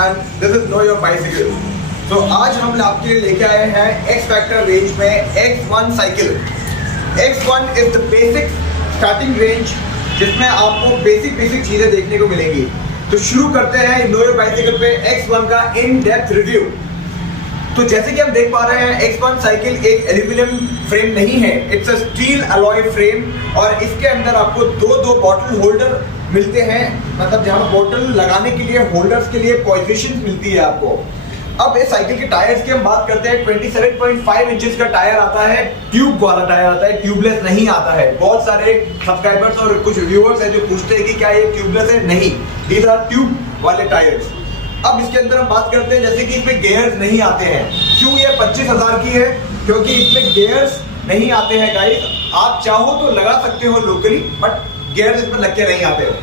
and this is Know Your Bicycle. तो आज हम आपके लिए लेके आए हैं X Factor रेंज में X1 cycle. X1 is the basic starting range जिसमें आपको बेसिक चीज़ें देखने को मिलेंगी. तो शुरू करते हैं Know Your Bicycle पे X1 का इन डेप्थ रिव्यू. तो जैसे कि हम देख पा रहे हैं X1 साइकिल एक एल्यूमिनियम फ्रेम नहीं है, it's a steel alloy frame और इसके अंदर आपको दो बॉटल होल्डर मिलते हैं, मतलब जहाँ बॉटल लगाने के लिए होल्डर्स के लिए पोजीशन मिलती है आपको. अब इस साइकिल के टायर्स की हम बात करते हैं. 27.5 इंचेस का टायर आता है, ट्यूब वाला टायर आता है, ट्यूबलेस नहीं आता है. बहुत सारे सब्सक्राइबर्स और कुछ व्यूअर्स हैं जो पूछते हैं कि क्या ये ट्यूबलेस है. नहीं, दीज आर ट्यूब वाले टायर्स. अब इसके अंदर हम बात करते हैं जैसे कि इसमें गियर्स नहीं आते हैं. क्यों ये 25,000 की है? क्योंकि इसमें गियर्स नहीं आते हैं गाइस. आप चाहो तो लगा सकते हो लोकली, बट गियर्स इसमें लग के नहीं आते हैं.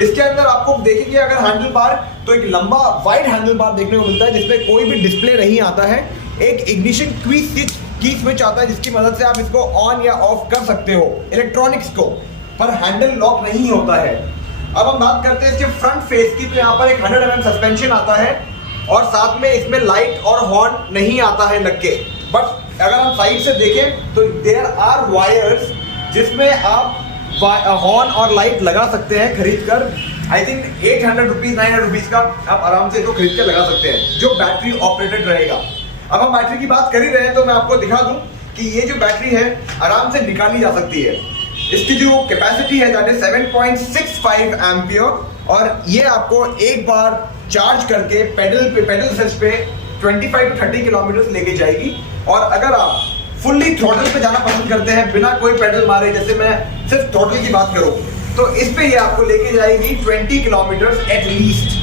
इसके अंदर आपको देखेंगे अगर हैंडल बार तो एक लंबा वाइड हैंडल बार देखने को मिलता है जिसमें कोई भी डिस्प्ले नहीं आता है. एक इग्निशन की स्विच आता है जिसकी मदद से आप इसको ऑन या ऑफ कर सकते हो इलेक्ट्रॉनिक्स को, पर हैंडल लॉक नहीं होता है. अब हम बात करते हैं इसके फ्रंट फेस की. तो यहाँ पर एक 100 mm सस्पेंशन आता है और साथ में इसमें लाइट और हॉर्न नहीं आता है लग के. बट अगर हम साइड से देखें तो देयर आर वायर्स जिसमें आप हॉर्न और लाइट लगा सकते हैं खरीद कर. आई थिंक 800 रुपीज 900 रुपीज का आप आराम से इसको खरीद कर लगा सकते हैं जो बैटरी ऑपरेटेड रहेगा. अब हम बैटरी की बात कर ही रहे हैं तो मैं आपको दिखा दूं कि ये जो बैटरी है आराम से निकाली जा सकती है. इसकी जो कैपेसिटी है दैट इज 7.65 एम्पियर और ये आपको एक बार चार्ज करके पेडल सेल्स पे 25 to 30 किलोमीटर लेके जाएगी. और अगर आप फुल्ली थ्रॉटल पे जाना पसंद करते हैं बिना कोई पेडल मारे, जैसे मैं सिर्फ थ्रॉटल की बात करूं, तो इस पे ये आपको लेके जाएगी 20 किलोमीटर एट लीस्ट.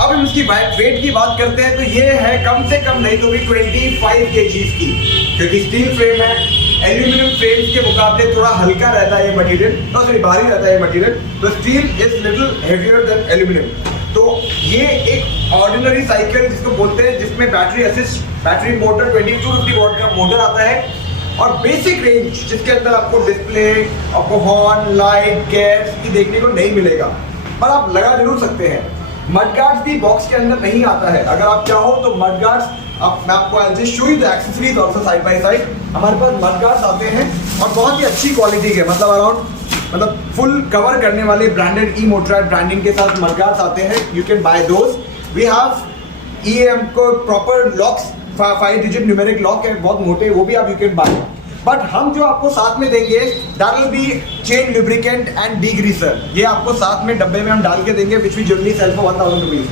अब हम इसकी वेट की बात करते हैं तो ये है कम से कम नहीं तो भी 25 kgs की, क्योंकि स्टील फ्रेम है. एल्यूमिनियम फ्रेम्स के मुकाबले थोड़ा हल्का रहता है ये मटेरियल, तो सॉरी भारी रहता है ये मटेरियल. तो steel is little heavier then aluminium. तो ये एक ऑर्डिनरी साइकिल जिसको बोलते हैं जिसमें battery assist battery motor 2250 what का मोटर आता है और बेसिक रेंज जिसके अंदर आपको डिस्प्ले, आपको हॉर्न, लाइट, गियर्स की देखने को नहीं मिलेगा, पर आप लगा जरूर सकते हैं. मडगार्ड्स भी बॉक्स के अंदर नहीं आता है. अगर आप चाहो तो मडगार्ड्स मैं आपको just show you the accessories also side by side. हमारे पास मडगार्ड्स आते हैं और बहुत ही अच्छी क्वालिटी के, मतलब फुल कवर करने वाले ब्रांडेड ई मोटराइड ब्रांडिंग के साथ मडगार्ड्स आते हैं. You can buy those. We have EM को proper locks, 5 digit numeric lock है, बहुत मोटे, वो भी आप यू कैन बाय. बट हम जो आपको साथ में देंगे that will be chain lubricant and degreaser. ये आपको साथ में डब्बे में हम डाल के देंगे which we generally sell for 1000 rupees.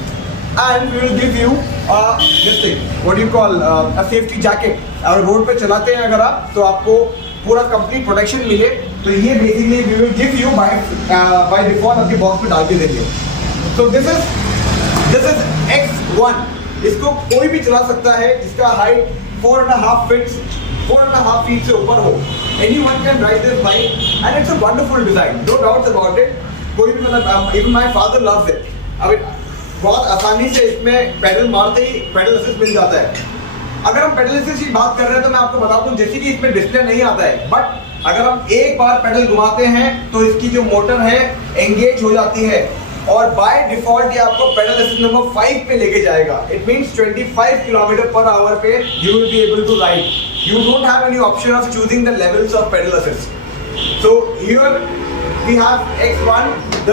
And we will give you this thing what you call a safety jacket. और रोड पे चलाते हैं अगर आप तो आपको पूरा कंप्लीट प्रोटेक्शन मिले. तो ये basically we will give you by default आपके बॉक्स में डाल के देंगे. तो दिस इज X1. इसको कोई भी चला सकता है जिसका हाइट 4.5 फीट से ऊपर हो. Anyone can ride this bike and it's a wonderful design, no doubts about it. कोई भी मतलब even my father loves it. अब बहुत आसानी से इसमें पेडल मारते ही पेडल असिस्ट मिल जाता है. अगर हम पेडल असिस्ट की बात कर रहे हैं तो मैं आपको बता दूं जैसे कि इसमें डिस्प्ले नहीं आता है, बट अगर हम एक बार पेडल घुमाते हैं तो इसकी जो मोटर है एंगेज हो जाती है और बाय डिफॉल्ट ये आपको पेडल असिस्ट नंबर 5 पे लेके जाएगा. It means 25 kilometre per hour पे you will be able to ride. You don't have any option of choosing the levels of pedal assist. So here we have X1. The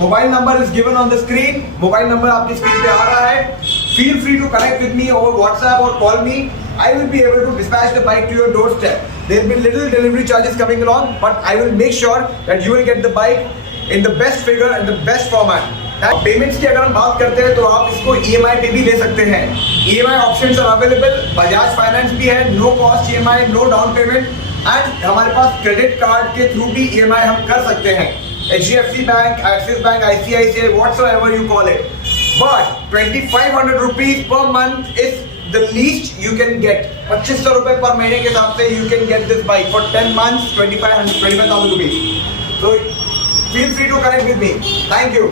mobile number is given on the screen. Mobile number आपकी screen पे आ रहा है. Feel free to connect with me over WhatsApp और call me. I will be able to dispatch the bike to your doorstep. There will be little delivery charges coming along, but I will make sure that you will get the bike in the best figure and the best format. Payments की अगर हम बात करते हैं तो आप इसको EMI पे भी ले सकते हैं. EMI options are available. Bajaj finance भी है, no cost EMI, no down payment. And हमारे पास क्रेडिट कार्ड के थ्रू भी EMI हम कर सकते हैं. HDFC bank, Axis bank, ICICI, whatsoever you call it. But 2500 rupees per month is the least you can get. 2500 रुपए पर महीने के हिसाब से you can get this bike for 10 months, 25,000 rupees. So feel free to connect with me. Thank you.